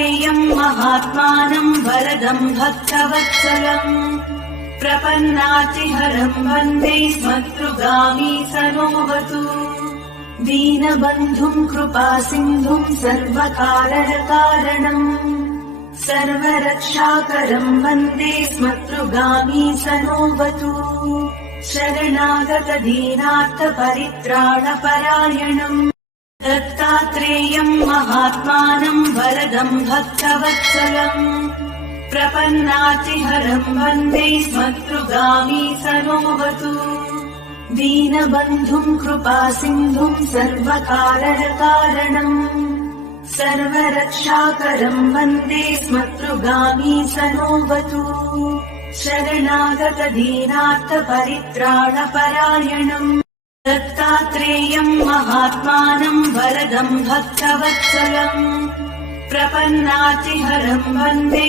दत्तात्रेयम् महात्मानम् वरदम् भक्तवत्सलम् प्रपन्नातिहरम् वन्दे स्मत्कृगामी सनोऽवतु दीनबन्धुम् कृपासिन्धुम् सर्वकारकारणम् सर्वरक्षाकरम् वन्दे स्मत्कृगामी सनोऽवतु शरणागतदीनार्तपरित्राणपरायणम् दत्तात्रेयम् महात्मानम् वरदम् भक्तवत्सलम् प्रपन्नातिहरम् वन्दे स्मत्कृगामी सनोऽवतु दीनबन्धुम् कृपासिन्धुम् सर्वकारकारणम् सर्वरक्षाकरम् वन्दे स्मत्कृगामी सनोऽवतु शरणागतदीनार्तपरित्राणपरायणम् दत्तात्रेयम् महात्मानम् वरदम् भक्तवत्सलम् प्रपन्नातिहरम् वन्दे